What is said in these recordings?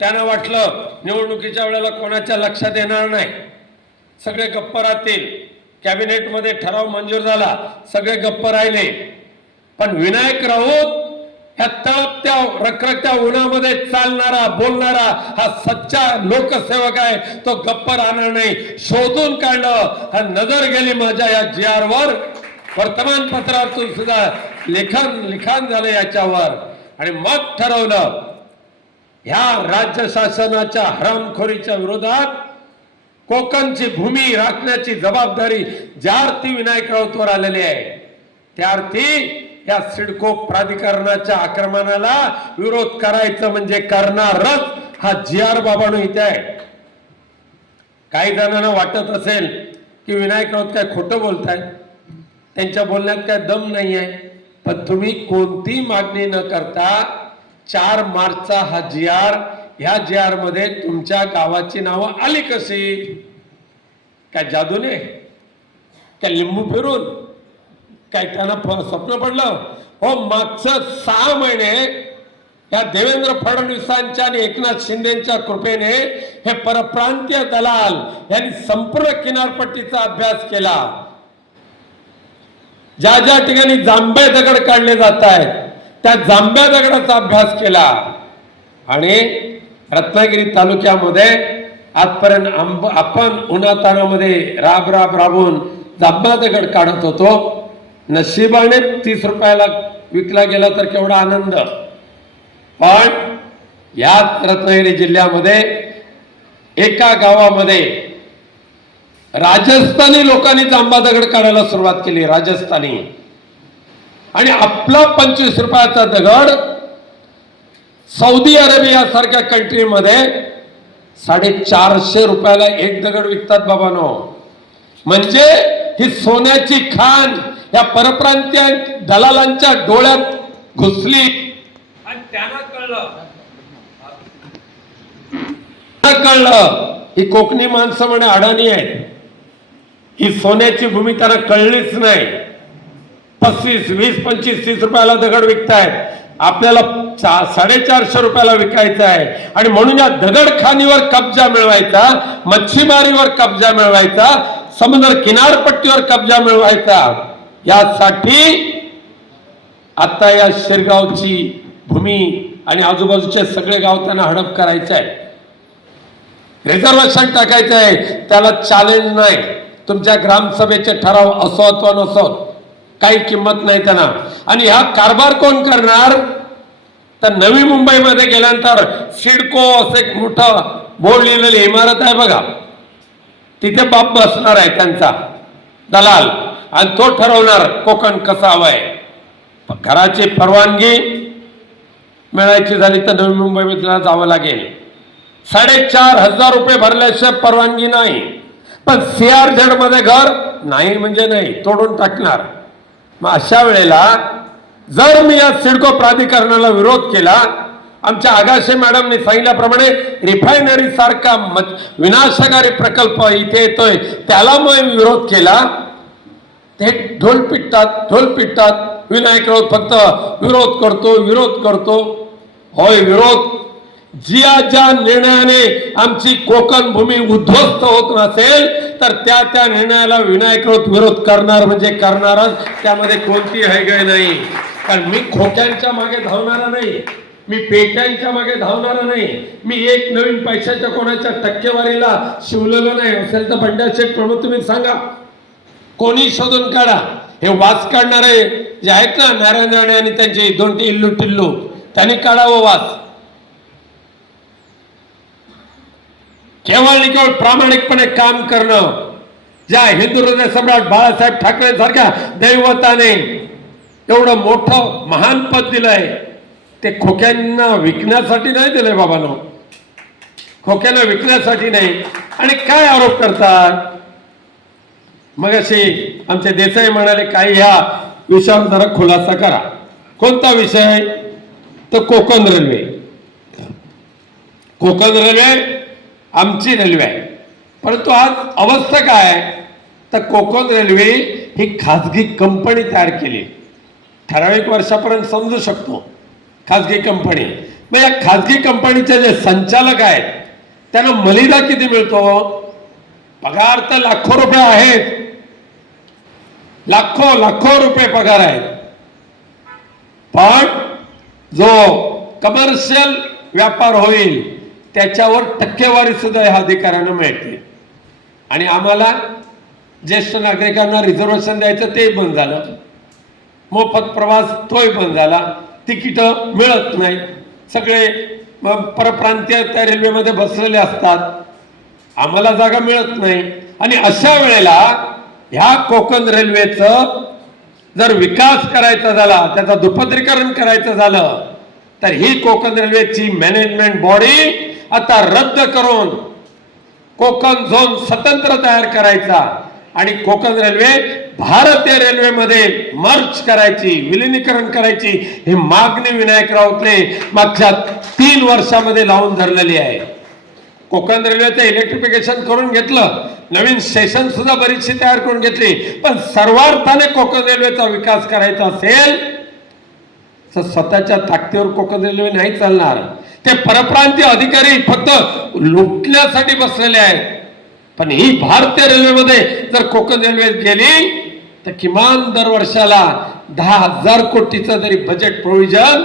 त्यांना वाटलं निवडणुकीच्या वेळेला कोणाच्या लक्षात येणार नाही. सगळे गप्प राहतील. कॅबिनेटमध्ये ठराव मंजूर झाला. सगळे गप्प राहिले. पण विनायक राऊत ह्या तळपत्या रखरखत्या उन्हामध्ये चालणारा बोलणारा हा सच्चा लोकसेवक आहे. तो गप्प राहणार नाही. शोधून काढलं. हा नजर गेली माझ्या या जी आर वर वर्तमानपत्रातून सुद्धा लेखन लिखाण झालं याच्यावर. आणि मग ठरवलं. ह्या राज्य शासनाच्या हरामखोरीच्या विरोधात कोकणची भूमी राखण्याची जबाबदारी ज्या अर्थी विनायक राऊतवर आलेली आहे त्या अर्थी या सिडको प्राधिकरणाच्या आक्रमणाला विरोध करायचं म्हणजे करणारच हा जी आर बाबानो इथे आहे. काही जणांना वाटत असेल की विनायक राऊत काय खोटं बोलताय त्यांच्या बोलण्यात काय दम नाही आहे पण तुम्ही कोणती मागणी न करता चार मार्चचा हा जी आर ह्या जी आरमध्ये तुमच्या गावाची नावं आली कशी? काय जादूने? काय लिंबू फिरून काय त्यांना स्वप्न पडलं? हो मागचं सहा महिने या देवेंद्र फडणवीसांच्या आणि एकनाथ शिंदेच्या कृपेने हे परप्रांतीय दलाल यांनी संपूर्ण किनारपट्टीचा अभ्यास केला. ज्या ज्या ठिकाणी जांभे दगड काढले जात आहेत त्या जांभ्या दगडाचा अभ्यास केला. आणि रत्नागिरी तालुक्यामध्ये आजपर्यंत आंब आपण उन्हातानामध्ये राब राब राबून जांभा दगड काढत होतो. नशिबाने तीस रुपयाला विकला गेला तर केवढा आनंद. पण याच रत्नागिरी जिल्ह्यामध्ये एका गावामध्ये राजस्थानी लोकांनी जांबा दगड काढायला सुरुवात केली राजस्थानी. आणि आपला पंचवीस रुपयाचा दगड सौदी अरेबिया सारख्या कंट्रीमध्ये साडेचारशे रुपयाला एक दगड विकतात बाबानो. म्हणजे ही सोन्याची खान या परप्रांतीय दलालांच्या डोळ्यात घुसली. आणि त्यांना कळलं. कळलं ही कोकणी माणसं म्हणे अडाणी आहेत. ही सोन्याची भूमी त्यांना कळलीच नाही. पस्तीस वीस पंचवीस तीस रुपयाला दगड विकतायत. आपल्याला चा- साडेचारशे रुपयाला विकायचं आहे आणि म्हणून या दगडखानीवर कब्जा मिळवायचा मच्छीमारीवर कब्जा मिळवायचा समुद्र किनारपट्टीवर कब्जा मिळवायचा. यासाठी आता या शिरगावची भूमी आणि आजूबाजूचे सगळे गाव त्यांना हडप करायचे आहे रिझर्वेशन टाकायचं आहे त्याला चॅलेंज नाही. तुमच्या ग्रामसभेचे ठराव असो अथवा नसो काही किंमत नाही त्यांना. आणि हा कारभार कोण करणार? तर नवी मुंबईमध्ये गेल्यानंतर सिडको असं एक मोठं बोर्ड लिहिलेली इमारत आहे बघा. तिथे बाप बसणार आहे त्यांचा दलाल. आणि तो ठरवणार कोकण कसा हवाय घराची परवानगी मिळायची झाली तर नवी मुंबईमध्ये जावं लागेल. साडेचार हजार रुपये भरल्याशिवाय परवानगी नाही. पण सीआरझेडमध्ये घर नाही म्हणजे नाही तोडून टाकणार. मग अशा वेळेला जर मी या सिडको प्राधिकरणाला विरोध केला आमच्या आगाशे मॅडमने सांगितल्याप्रमाणे रिफायनरी सारखा मत- विनाशकारी प्रकल्प इथे येतोय त्याला मग विरोध केला. ते ढोल पिटतात ढोल पिटतात. विनायक राऊत फक्त विरोध करतो विरोध करतो. होय विरोध ज्या ज्या निर्णयाने आमची कोकण भूमी उद्ध्वस्त होत नसेल तर त्या त्या निर्णयाला विनायक विरोध करणार म्हणजे करणारच. त्यामध्ये कोणती हैगय नाही. कारण मी खोक्यांच्या मागे धावणारा नाही. मी पेट्यांच्या मागे धावणारा नाही. मी एक नवीन पैशाच्या कोणाच्या टक्केवारीला शिवलेलो नाही. असेल तर बंड्या शेठ प्रमुख तुम्ही सांगा. कोणी शोधून काढा. हे वास काढणारे जे आहेत ना नारायण राणे आणि त्यांचे दोन इल्लू टिल्लू त्यांनी काढावं वास केवळ केवळ प्रामाणिकपणे काम करणं ज्या हिंदू हृदय सम्राट बाळासाहेब ठाकरे सारख्या दैवताने एवढं मोठं महान पद दिलंय ते खोक्यांना विकण्यासाठी नाही दिलंय बाबानो. खोक्यांना विकण्यासाठी नाही. आणि काय आरोप करतात? मग अशी आमचे देसाई म्हणाले काही ह्या विषयावर जरा खुलासा करा. कोणता विषय? तर कोकण रेल्वे. कोकण रेल्वे आमची रेल्वे. आहे परंतु आज अवस्था काय? आहे तर कोकण रेल्वे ही खाजगी कंपनी तयार केली. ठराविक वर्षापर्यंत समजू शकतो. खाजगी कंपनी. मग या खाजगी कंपनीचे जे संचालक आहेत त्यांना मलिदा किती मिळतो? पगार तर लाखो रुपये आहेत. लाखो लाखो रुपये पगार आहेत. पण जो कमर्शियल व्यापार होईल त्याच्यावर टक्केवारी सुद्धा ह्या अधिकाऱ्यांना मिळते. आणि आम्हाला ज्येष्ठ नागरिकांना रिझर्वेशन द्यायचं ते बंद झालं. मोफत प्रवास तोही बंद झाला. तिकीटं मिळत नाही सगळे परप्रांतीय त्या रेल्वेमध्ये बसलेले असतात. आम्हाला जागा मिळत नाही. आणि अशा वेळेला ह्या कोकण रेल्वेचं जर विकास करायचा झाला त्याचं दुपत्रीकरण करायचं झालं तर ही कोकण रेल्वेची मॅनेजमेंट बॉडी आता रद्द करून कोकण झोन स्वतंत्र तयार करायचा आणि कोकण रेल्वे भारतीय रेल्वेमध्ये मर्च करायची विलिनीकरण करायची ही मागणी विनायक राऊतने मागच्या तीन वर्षामध्ये लावून धरलेली आहे. कोकण रेल्वेचं इलेक्ट्रिफिकेशन करून घेतलं नवीन स्टेशन सुद्धा बरीचशी तयार करून घेतली पण सर्वार्थाने कोकण रेल्वेचा विकास करायचा असेल तर स्वतःच्या ताकदीवर कोकण रेल्वे नाही चालणार. ते परप्रांतीय अधिकारी फक्त लुटण्यासाठी बसलेले आहेत. पण ही भारतीय रेल्वेमध्ये जर कोकण रेल्वे गेली तर किमान दर वर्षाला दहा हजार कोटीचं जरी बजेट प्रोव्हिजन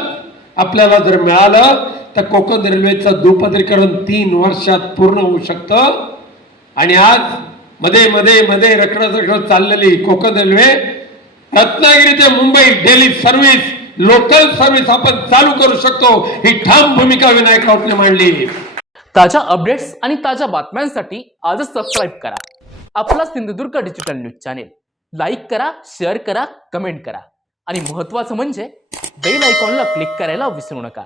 आपल्याला जर मिळालं तर कोकण रेल्वेचं दुपदरीकरण तीन वर्षात पूर्ण होऊ शकतं. आणि आज मध्ये मध्ये मध्ये रखडत रखडत चाललेली कोकण रेल्वे रत्नागिरी ते Mumbai daily service local service आपण चालू करू शकतो. ही ठाम भूमिका विनायक राऊतने मांडली. ताज्या अपडेट्स आणि ताज्या बातम्यांसाठी आजच सबस्क्राईब करा. आपला Sindhudurg digital news channel like करा शेअर करा कमेंट करा. आणि महत्त्वाचं म्हणजे बेल आयकॉनला क्लिक करायला विसरू नका.